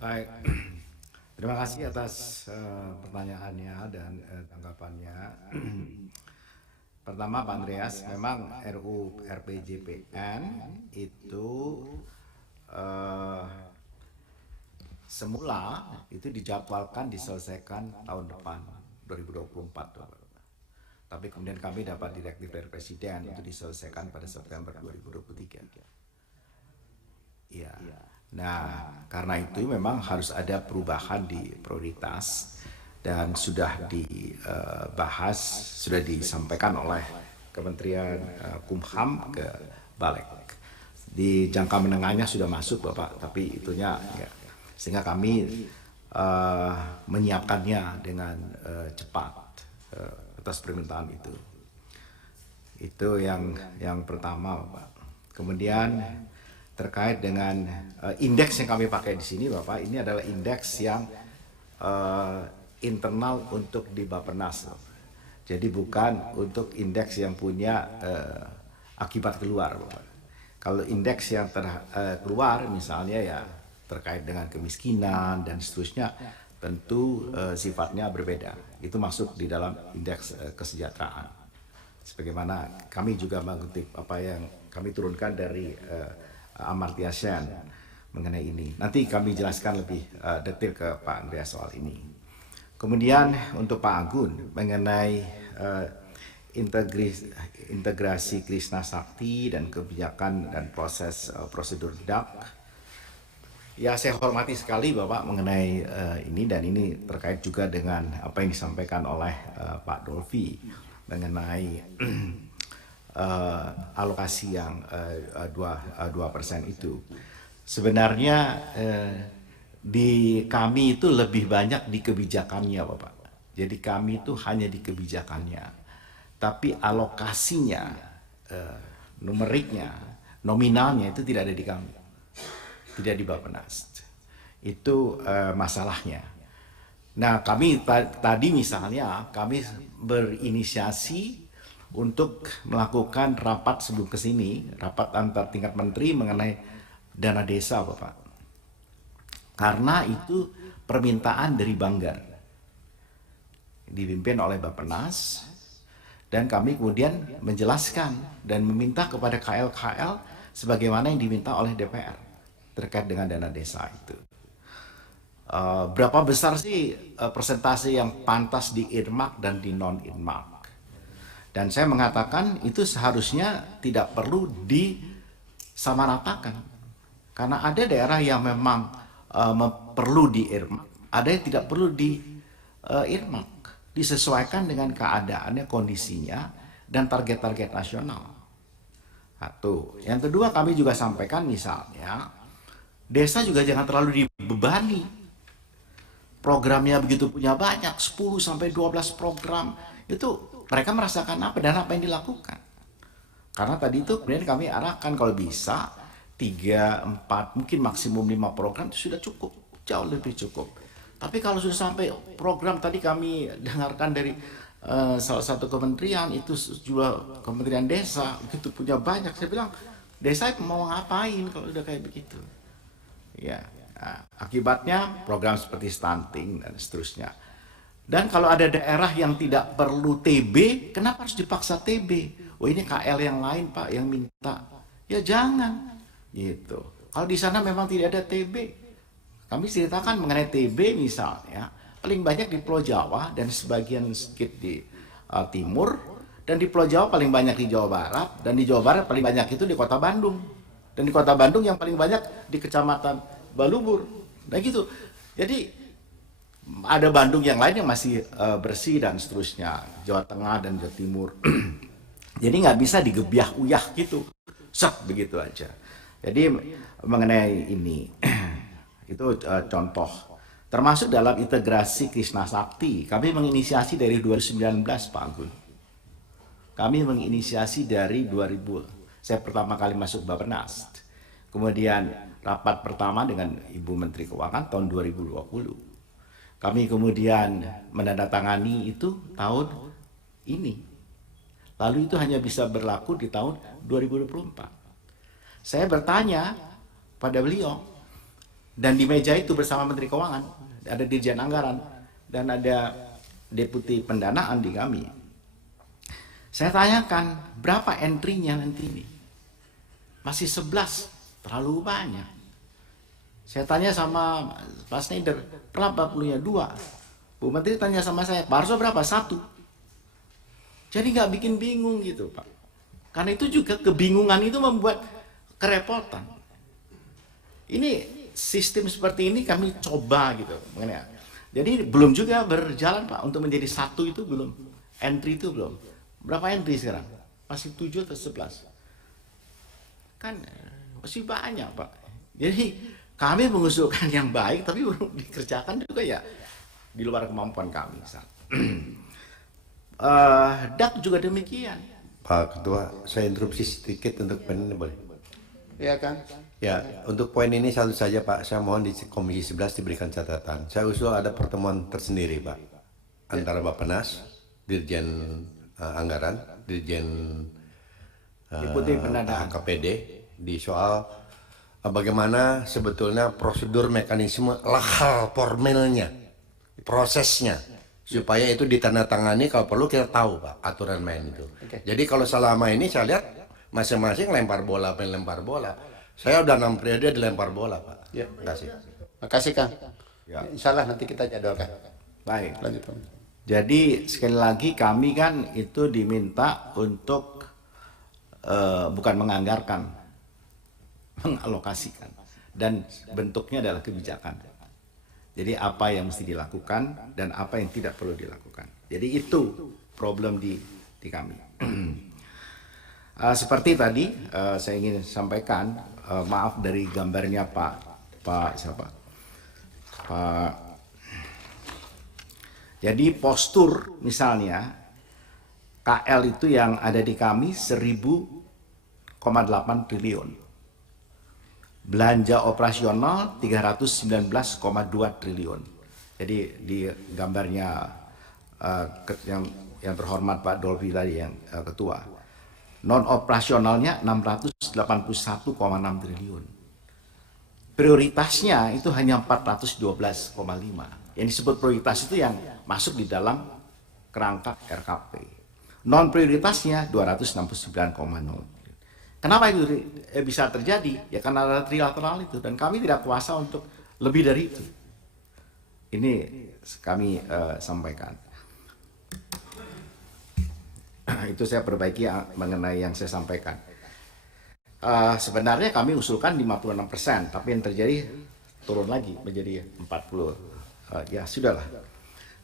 Baik, terima kasih atas pertanyaannya dan tanggapannya. Pertama, Pak Andreas, memang RUU RPJPN itu eh, semula itu dijadwalkan diselesaikan tahun depan 2024. Tapi kemudian kami dapat direktif dari Presiden untuk diselesaikan pada September 2023. Iya. Nah, karena itu memang harus ada perubahan di prioritas dan sudah dibahas, sudah disampaikan oleh Kementerian Kumham ke Balik. Di jangka menengahnya sudah masuk Bapak, tapi itunya ya. Sehingga kami eh, menyiapkannya dengan cepat atas permintaan itu. Itu yang pertama, Bapak. Kemudian terkait dengan indeks yang kami pakai di sini, Bapak, ini adalah indeks yang eh, internal untuk di Bappenas. Jadi bukan untuk indeks yang punya akibat keluar, Bapak. Kalau indeks yang keluar misalnya ya terkait dengan kemiskinan dan seterusnya, tentu sifatnya berbeda. Itu masuk di dalam indeks kesejahteraan. Sebagaimana kami juga mengutip apa yang kami turunkan dari Amartya Sen mengenai ini. Nanti kami jelaskan lebih detail ke Pak Andreas soal ini. Kemudian untuk Pak Agun mengenai integrasi Krishna Sakti dan kebijakan dan proses prosedur DAP. Ya, saya hormati sekali Bapak mengenai ini, dan ini terkait juga dengan apa yang disampaikan oleh Pak Dolvi mengenai alokasi yang 2% itu. Sebenarnya di kami itu lebih banyak di kebijakannya Bapak. Jadi kami itu hanya di kebijakannya. Tapi alokasinya, numeriknya, nominalnya itu tidak ada di kami. Tidak di Bappenas. Itu masalahnya. Nah, kami tadi misalnya kami berinisiasi untuk melakukan rapat sebelum ke sini, rapat antar tingkat menteri mengenai dana desa, Bapak. Karena itu permintaan dari Banggar, dipimpin oleh Bappenas, dan kami kemudian menjelaskan dan meminta kepada KL-KL sebagaimana yang diminta oleh DPR terkait dengan dana desa itu. Berapa besar sih persentase yang pantas di earmark dan di non earmark? Dan saya mengatakan itu seharusnya tidak perlu disamaratakan, karena ada daerah yang memang perlu di earmark, ada yang tidak perlu di earmark, disesuaikan dengan keadaannya, kondisinya, dan target-target nasional. Satu. Yang kedua, kami juga sampaikan misalnya desa juga jangan terlalu dibebani. Programnya begitu punya banyak, 10 sampai 12 program, itu mereka merasakan apa dan apa yang dilakukan. Karena tadi itu kemudian kami arahkan kalau bisa 3, 4, mungkin maksimum 5 program itu sudah cukup, jauh lebih cukup. Tapi kalau sudah sampai program, tadi kami dengarkan dari salah satu kementerian, itu juga kementerian desa, begitu punya banyak, saya bilang desa mau ngapain kalau udah kayak begitu. Ya, nah, akibatnya program seperti stunting dan seterusnya. Dan kalau ada daerah yang tidak perlu TB, kenapa harus dipaksa TB? Oh, ini KL yang lain Pak yang minta. Ya jangan, gitu. Kalau di sana memang tidak ada TB, kami ceritakan mengenai TB misalnya, paling banyak di Pulau Jawa dan sebagian sedikit di timur, dan di Pulau Jawa paling banyak di Jawa Barat, dan di Jawa Barat paling banyak itu di Kota Bandung. Dan di Kota Bandung yang paling banyak di Kecamatan Balubur. Nah gitu. Jadi ada Bandung yang lain yang masih bersih dan seterusnya, Jawa Tengah dan Jawa Timur. Jadi nggak bisa digebiah uyah gitu, set begitu aja. Jadi mengenai ini itu contoh. Termasuk dalam integrasi Krishna Sakti, kami menginisiasi dari 2019 Pak Agun. Kami menginisiasi dari 2000. Saya pertama kali masuk Bappenas. Kemudian rapat pertama dengan Ibu Menteri Keuangan tahun 2020. Kami kemudian menandatangani itu tahun ini. Lalu itu hanya bisa berlaku di tahun 2024. Saya bertanya pada beliau, Dan di meja itu bersama Menteri Keuangan, ada Dirjen Anggaran, dan ada Deputi Pendanaan di kami. Saya tanyakan, berapa entry-nya nanti ini? Masih 11, terlalu banyak. Saya tanya sama Pak Schneider, berapa perlunya? 2. Bu Menteri tanya sama saya, Pak Arso berapa? 1. Jadi nggak bikin bingung gitu, Pak. Karena itu juga kebingungan itu membuat kerepotan. Ini sistem seperti ini kami coba gitu. Jadi belum juga berjalan, Pak, untuk menjadi 1 itu belum. Entry itu belum. Berapa entry sekarang? Masih 7 atau 11. Kan masih banyak, Pak. Jadi kami mengusulkan yang baik tapi belum dikerjakan juga ya di luar kemampuan kami. DAK juga demikian. Pak Ketua, saya interupsi sedikit untuk poin ini boleh? Ya kan? Ya, untuk poin ini satu saja Pak, saya mohon di Komisi 11 diberikan catatan. Saya usul ada pertemuan tersendiri Pak, antara Bappenas, Dirjen Anggaran, Dirjen Deputi Pendanaan, KPD, di soal bagaimana sebetulnya prosedur mekanisme hal formalnya, prosesnya, supaya itu ditandatangani, kalau perlu kita tahu Pak aturan main itu. Jadi kalau selama ini saya lihat masing-masing lempar bola, lempar bola. Saya udah 6 periode dilempar bola Pak. Ya. Terima kasih. Makasih Kang. Ya. Insya Allah nanti kita jadwalkan. Baik. Lanjut Pak. Jadi sekali lagi kami kan itu diminta untuk bukan menganggarkan, mengalokasikan, dan bentuknya adalah kebijakan. Jadi apa yang mesti dilakukan dan apa yang tidak perlu dilakukan. Jadi itu problem di kami. Seperti tadi saya ingin sampaikan, maaf dari gambarnya Pak siapa? Jadi postur misalnya KL itu yang ada di kami 1.000,8 triliun. Belanja operasional 319,2 triliun. Jadi di gambarnya yang terhormat Pak Dolphy tadi yang ketua. Non operasionalnya 681,6 triliun. Prioritasnya itu hanya 412,5. Yang disebut prioritas itu yang masuk di dalam kerangka RKP. Non prioritasnya 269,0. Kenapa itu bisa terjadi? Ya karena ada trilateral itu, dan kami tidak kuasa untuk lebih dari itu. Ini kami sampaikan. Itu saya perbaiki mengenai yang saya sampaikan. Sebenarnya kami usulkan 56%, tapi yang terjadi turun lagi menjadi 40. Ya sudahlah.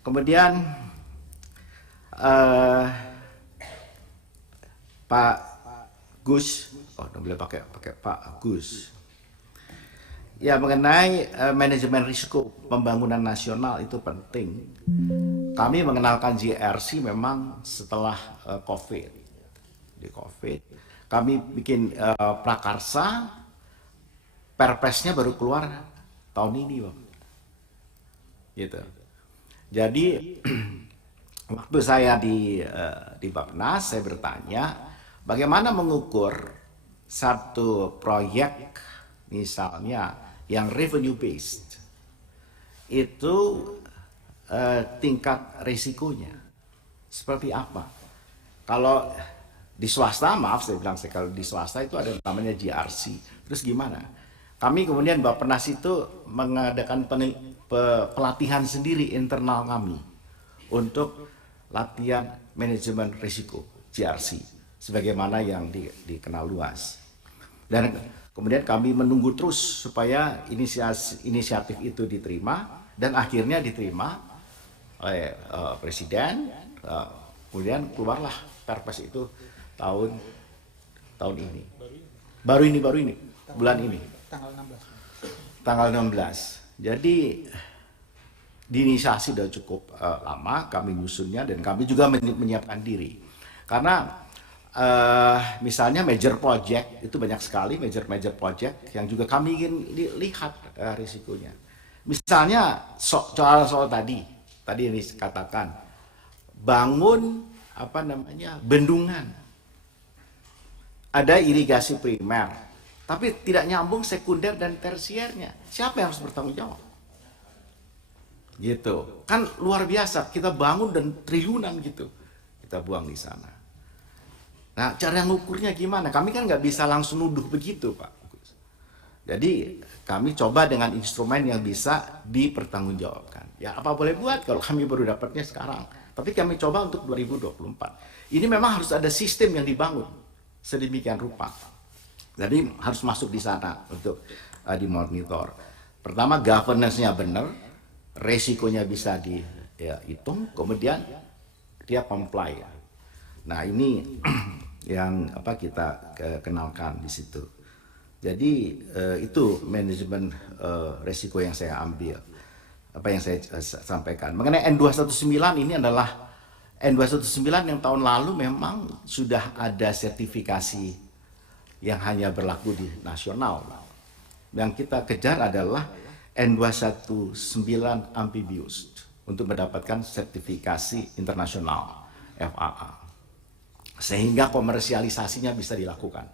Kemudian Pak Gus, oh boleh pakai Pak Gus. Ya mengenai manajemen risiko pembangunan nasional itu penting. Kami mengenalkan JRC memang setelah COVID. Di COVID, kami bikin prakarsa, perpresnya baru keluar tahun ini, Bang. Gitu. Jadi waktu saya di Bappenas, saya bertanya bagaimana mengukur satu proyek misalnya yang revenue based itu tingkat risikonya seperti apa. Kalau di swasta, maaf saya bilang, kalau di swasta itu ada namanya GRC. Terus gimana? Kami kemudian Bappenas itu mengadakan pelatihan sendiri internal kami untuk latihan manajemen risiko GRC sebagaimana yang dikenal luas. Dan kemudian kami menunggu terus supaya inisiatif itu diterima, dan akhirnya diterima oleh Presiden. Kemudian keluarlah Perpres itu tahun ini. Baru ini bulan ini. Tanggal 16. Jadi diinisiasi sudah cukup lama, kami nyusunnya, dan kami juga menyiapkan diri. Karena misalnya major project itu banyak sekali, major project yang juga kami ingin lihat risikonya. Misalnya soal tadi ini katakan bangun bendungan, ada irigasi primer, tapi tidak nyambung sekunder dan tersiernya. Siapa yang harus bertanggung jawab? Gitu. Kan luar biasa, kita bangun dan triliunan gitu kita buang di sana. Nah, cara ngukurnya gimana? Kami kan nggak bisa langsung nuduh begitu, Pak. Jadi kami coba dengan instrumen yang bisa dipertanggungjawabkan. Ya apa boleh buat kalau kami baru dapatnya sekarang. Tapi kami coba untuk 2024. Ini memang harus ada sistem yang dibangun sedemikian rupa. Jadi harus masuk di sana untuk dimonitor. Pertama governance-nya benar, resikonya bisa dihitung, kemudian dia comply. Nah ini yang kita kenalkan di situ. Jadi itu manajemen resiko yang saya ambil, apa yang saya sampaikan. Mengenai N219 ini adalah N219 yang tahun lalu memang sudah ada sertifikasi yang hanya berlaku di nasional. Yang kita kejar adalah N219 amphibious untuk mendapatkan sertifikasi internasional FAA. Sehingga komersialisasinya bisa dilakukan.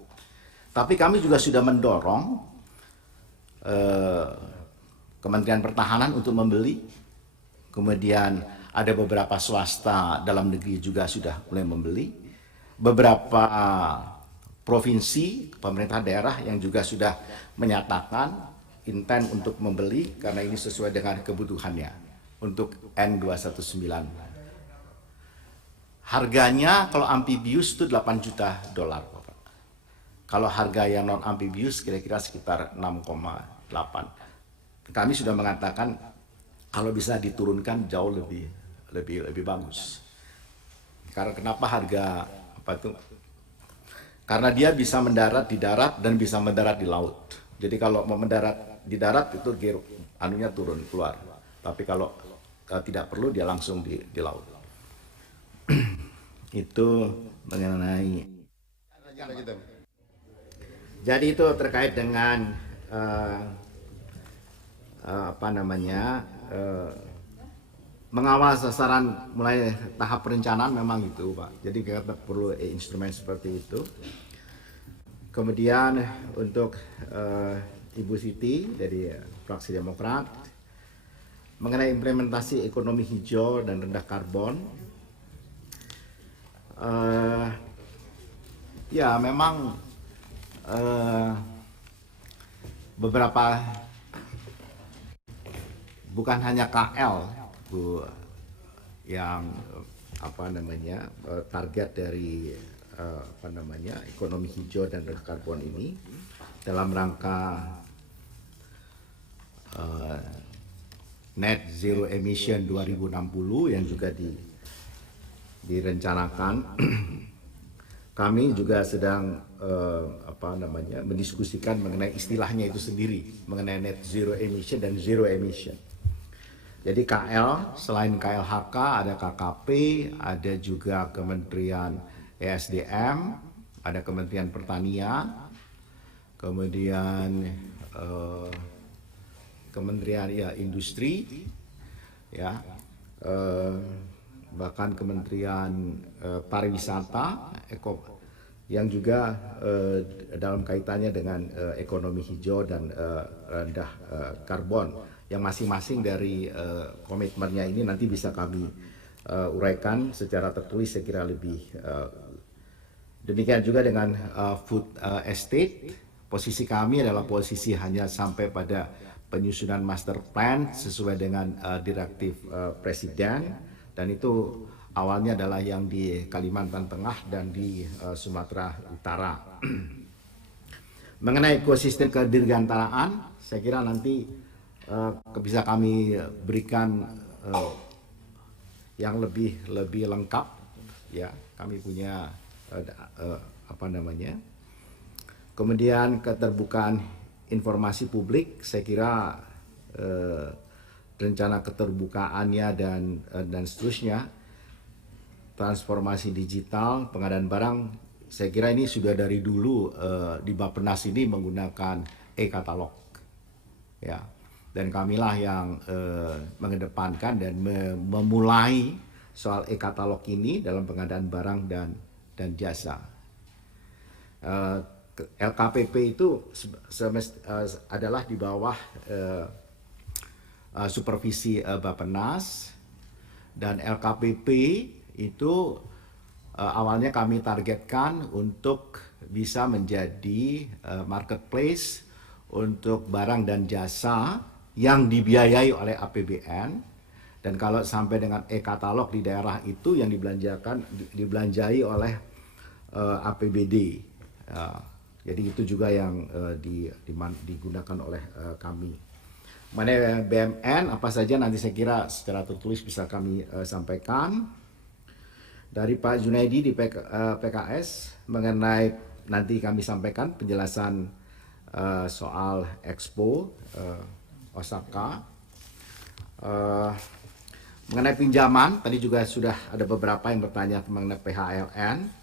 Tapi kami juga sudah mendorong Kementerian Pertahanan untuk membeli. Kemudian ada beberapa swasta dalam negeri juga sudah mulai membeli. Beberapa provinsi, pemerintah daerah yang juga sudah menyatakan intent untuk membeli karena ini sesuai dengan kebutuhannya untuk N219. Harganya kalau amphibious itu 8 juta dolar. Kalau harga yang non amphibious kira-kira sekitar 6,8. Kami sudah mengatakan kalau bisa diturunkan jauh lebih bagus. Karena kenapa harga apa itu? Karena dia bisa mendarat di darat dan bisa mendarat di laut. Jadi kalau mau mendarat di darat itu anunya turun keluar. Tapi kalau tidak perlu dia langsung di laut. Itu mengenai. Jadi itu terkait dengan mengawal sasaran mulai tahap perencanaan memang itu, Pak. Jadi kita perlu instrumen seperti itu. Kemudian untuk Ibu Siti dari fraksi Demokrat mengenai implementasi ekonomi hijau dan rendah karbon, ya memang beberapa bukan hanya KL Bu yang target dari ekonomi hijau dan rendah karbon ini dalam rangka net zero emission 2060 yang juga direncanakan. Kami juga sedang mendiskusikan mengenai istilahnya itu sendiri, mengenai net zero emission dan zero emission. Jadi KL, selain KLHK ada KKP, ada juga Kementerian ESDM, ada Kementerian Pertanian, kemudian Kementerian Industri, ya, bahkan Kementerian Pariwisata, yang juga dalam kaitannya dengan ekonomi hijau dan rendah karbon. Yang masing-masing dari komitmennya ini nanti bisa kami uraikan secara tertulis, saya kira lebih. Demikian juga dengan food estate. Posisi kami adalah posisi hanya sampai pada penyusunan master plan sesuai dengan direktif Presiden, dan itu awalnya adalah yang di Kalimantan Tengah dan di Sumatera Utara. Mengenai ekosistem kedirgantaraan, saya kira nanti bisa kami berikan yang lebih lengkap, ya. Kami punya kemudian keterbukaan informasi publik, saya kira rencana keterbukaannya dan seterusnya, transformasi digital, pengadaan barang, saya kira ini sudah dari dulu di Bappenas ini menggunakan e-katalog, ya. Dan kamilah yang mengedepankan dan memulai soal e-katalog ini dalam pengadaan barang dan jasa. LKPP itu adalah di bawah supervisi Bappenas, dan LKPP itu awalnya kami targetkan untuk bisa menjadi marketplace untuk barang dan jasa yang dibiayai oleh APBN, dan kalau sampai dengan e-katalog di daerah itu yang dibelanjai oleh APBD. Jadi itu juga yang digunakan oleh kami. Mengenai BMN apa saja nanti saya kira secara tertulis bisa kami sampaikan. Dari Pak Junaidi di PKS mengenai nanti kami sampaikan penjelasan soal Expo Osaka. Mengenai pinjaman tadi juga sudah ada beberapa yang bertanya mengenai PHLN.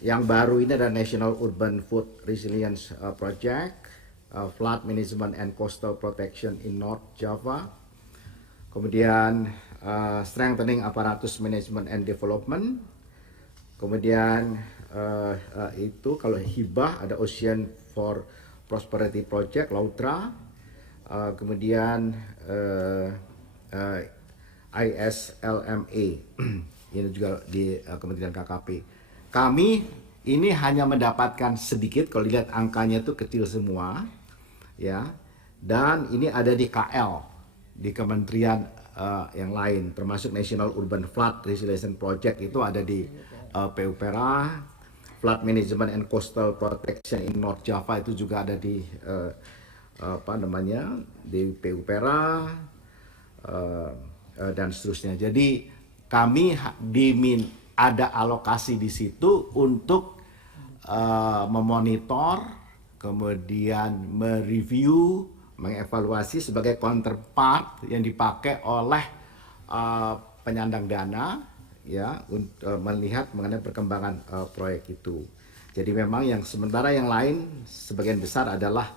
Yang baru ini ada National Urban Food Resilience Project, Flood Management and Coastal Protection in North Java, kemudian Strengthening Apparatus Management and Development, kemudian itu kalau hibah ada Ocean for Prosperity Project, Lautra, kemudian ISLMA, ini juga di Kementerian KKP. Kami ini hanya mendapatkan sedikit, kalau dilihat angkanya itu kecil semua, ya. Dan ini ada di KL, di kementerian yang lain, termasuk National Urban Flood Resilience Project itu ada di PUPera, Flood Management and Coastal Protection in North Java itu juga ada di di PUPera dan seterusnya. Jadi kami ada alokasi di situ untuk memonitor, kemudian mereview, mengevaluasi sebagai counterpart yang dipakai oleh penyandang dana, ya, untuk melihat mengenai perkembangan proyek itu. Jadi memang yang sementara yang lain sebagian besar adalah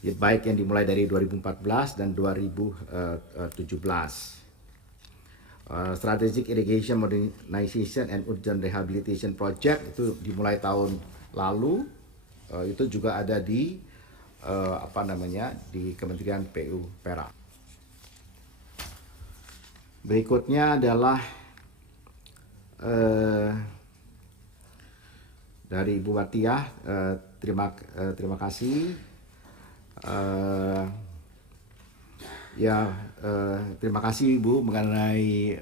baik yang dimulai dari 2014 dan 2017. Strategic Irrigation Modernization and Urgent Rehabilitation Project itu dimulai tahun lalu, itu juga ada di di Kementerian PUPera. Berikutnya adalah dari Ibu Watiah, terima kasih. Terima kasih Ibu mengenai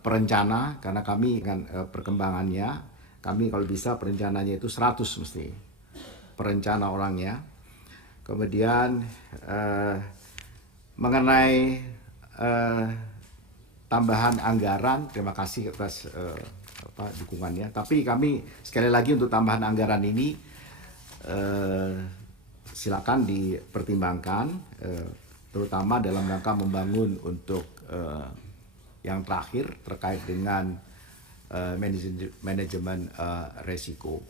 perencana, karena kami dengan perkembangannya, kami kalau bisa perencananya itu 100 mesti perencana orangnya. Kemudian mengenai tambahan anggaran, terima kasih atas dukungannya. Tapi kami sekali lagi untuk tambahan anggaran ini silakan dipertimbangkan, terutama dalam rangka membangun untuk yang terakhir terkait dengan manajemen resiko.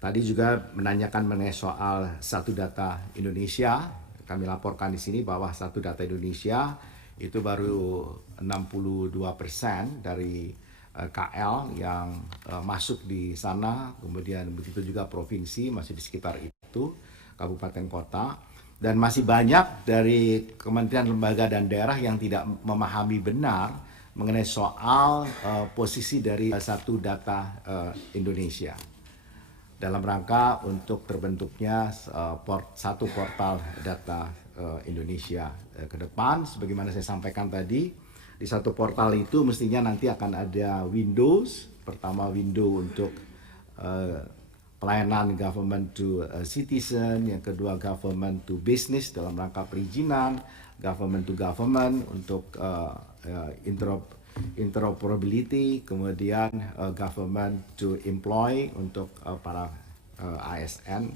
Tadi juga menanyakan mengenai soal Satu Data Indonesia. Kami laporkan di sini bahwa Satu Data Indonesia itu baru 62% dari KL yang masuk di sana, kemudian begitu juga provinsi masih di sekitar itu, kabupaten kota, dan masih banyak dari kementerian, lembaga, dan daerah yang tidak memahami benar mengenai soal posisi dari Satu Data Indonesia dalam rangka untuk terbentuknya satu portal data Indonesia ke depan. Sebagaimana saya sampaikan tadi, di satu portal itu mestinya nanti akan ada windows. Pertama, window untuk pelayanan government to citizen, yang kedua government to business dalam rangka perizinan, government to government untuk interoperability, kemudian government to employ untuk para ASN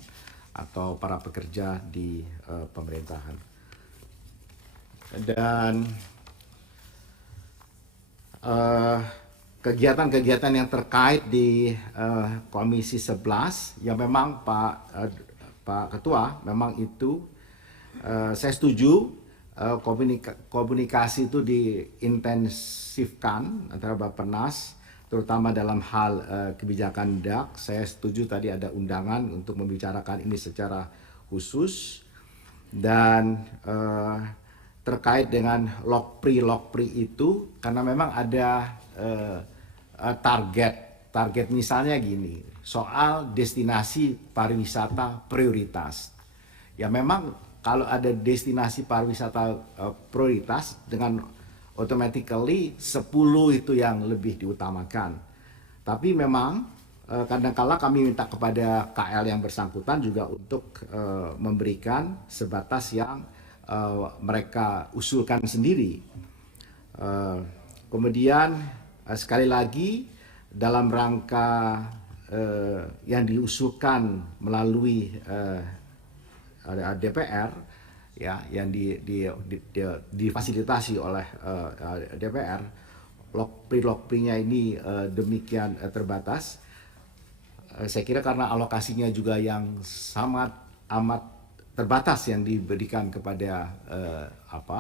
atau para pekerja di pemerintahan. Dan kegiatan-kegiatan yang terkait di Komisi 11 yang memang Pak Ketua memang itu saya setuju, komunikasi itu diintensifkan antara Bappenas terutama dalam hal kebijakan DAK. Saya setuju tadi ada undangan untuk membicarakan ini secara khusus. Dan terkait dengan lokpri itu, karena memang ada target misalnya gini, soal destinasi pariwisata prioritas. Ya memang kalau ada destinasi pariwisata prioritas, dengan automatically 10 itu yang lebih diutamakan. Tapi memang kadang-kala kami minta kepada KL yang bersangkutan juga untuk memberikan sebatas yang mereka usulkan sendiri. Kemudian sekali lagi dalam rangka yang diusulkan melalui DPR, ya, yang difasilitasi oleh DPR, lokpri-lokprinya ini demikian terbatas. Saya kira karena alokasinya juga yang sangat amat terbatas yang diberikan kepada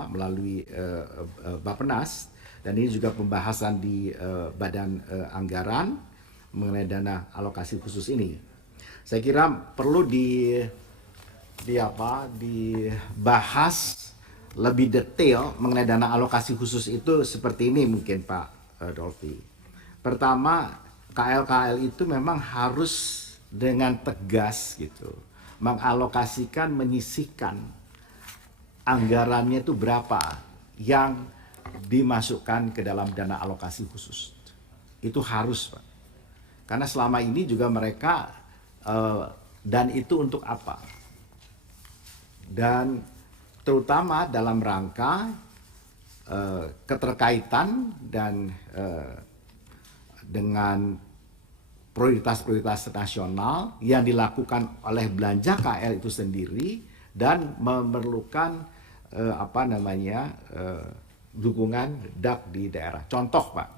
melalui Bappenas, dan ini juga pembahasan di Badan Anggaran mengenai dana alokasi khusus ini. Saya kira perlu dibahas lebih detail mengenai dana alokasi khusus itu seperti ini mungkin Pak Dolfi. Pertama, KL-KL itu memang harus dengan tegas gitu mengalokasikan, menyisihkan anggarannya itu berapa yang dimasukkan ke dalam dana alokasi khusus. Itu harus, Pak. Karena selama ini juga mereka dan itu untuk apa? Dan terutama dalam rangka keterkaitan dan dengan prioritas-prioritas nasional yang dilakukan oleh belanja KL itu sendiri dan memerlukan dukungan DAK di daerah. Contoh, Pak,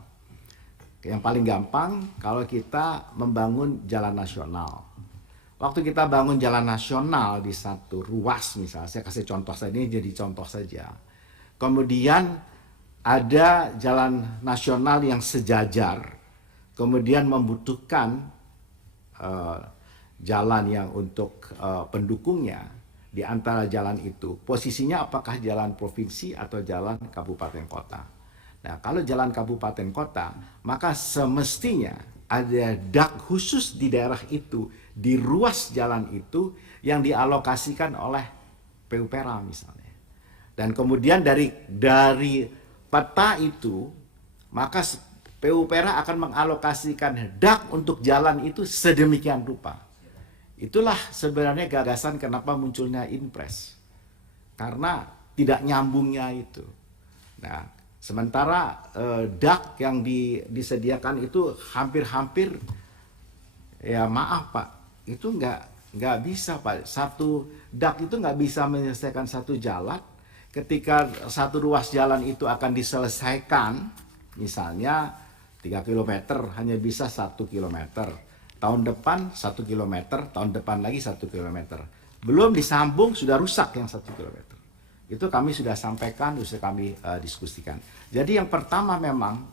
yang paling gampang kalau kita membangun jalan nasional. Waktu kita bangun jalan nasional di satu ruas, misalnya, saya kasih contoh saja, ini jadi contoh saja. Kemudian ada jalan nasional yang sejajar, kemudian membutuhkan jalan yang untuk pendukungnya. Di antara jalan itu, posisinya apakah jalan provinsi atau jalan kabupaten kota. Nah, kalau jalan kabupaten kota, maka semestinya ada DAK khusus di daerah itu, di ruas jalan itu, yang dialokasikan oleh PUPera misalnya. Dan kemudian dari peta itu, maka PUPera akan mengalokasikan DAK untuk jalan itu sedemikian rupa. Itulah sebenarnya gagasan kenapa munculnya Inpres. Karena tidak nyambungnya itu. Nah, sementara DAK yang disediakan itu hampir-hampir, ya maaf Pak, itu nggak bisa Pak. Satu DAK itu nggak bisa menyelesaikan satu jalan. Ketika satu ruas jalan itu akan diselesaikan, misalnya 3 km hanya bisa 1 km. Tahun depan 1 km, tahun depan lagi 1 km. Belum disambung sudah rusak yang 1 km. Itu kami sudah sampaikan, sudah kami diskusikan. Jadi yang pertama memang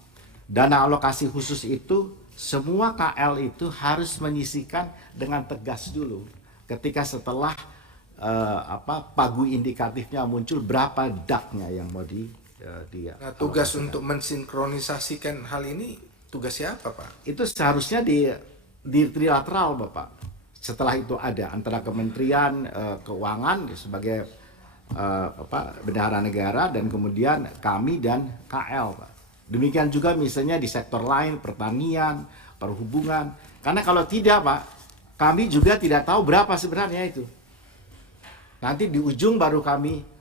dana alokasi khusus itu semua KL itu harus menyisihkan dengan tegas dulu. Ketika setelah pagu indikatifnya muncul, berapa DAK-nya yang mau Nah, tugas untuk mensinkronisasikan hal ini tugas siapa, Pak? Itu seharusnya di trilateral, Bapak. Setelah itu ada antara Kementerian Keuangan sebagai bendahara negara, dan kemudian kami dan KL, Pak. Demikian juga misalnya di sektor lain, pertanian, perhubungan. Karena kalau tidak, Pak, kami juga tidak tahu berapa sebenarnya itu. Nanti di ujung baru kami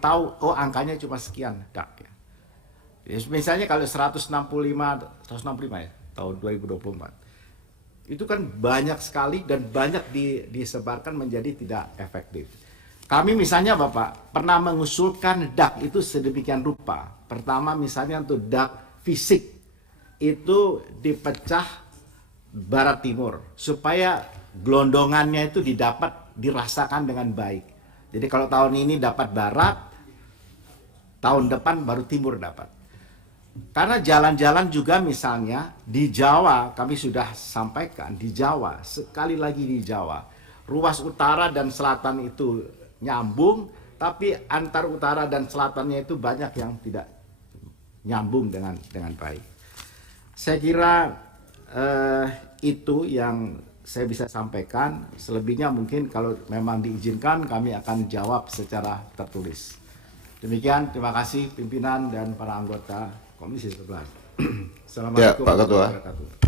tahu, oh angkanya cuma sekian DAK ya. Misalnya kalau 165 ya tahun 2024. Itu kan banyak sekali dan banyak disebarkan menjadi tidak efektif. Kami misalnya Bapak pernah mengusulkan DAK itu sedemikian rupa. Pertama misalnya untuk DAK fisik itu dipecah barat timur supaya gelondongannya itu dirasakan dengan baik. Jadi kalau tahun ini dapat barat, tahun depan baru timur dapat. Karena jalan-jalan juga misalnya di Jawa, kami sudah sampaikan di Jawa, sekali lagi di Jawa, ruas utara dan selatan itu nyambung, tapi antar utara dan selatannya itu banyak yang tidak nyambung dengan baik. Saya kira itu yang saya bisa sampaikan. Selebihnya mungkin kalau memang diizinkan kami akan jawab secara tertulis. Demikian, terima kasih pimpinan dan para anggota Komisi 11. Assalamualaikum Ya, Pak Ketua. warahmatullahi wabarakatuh.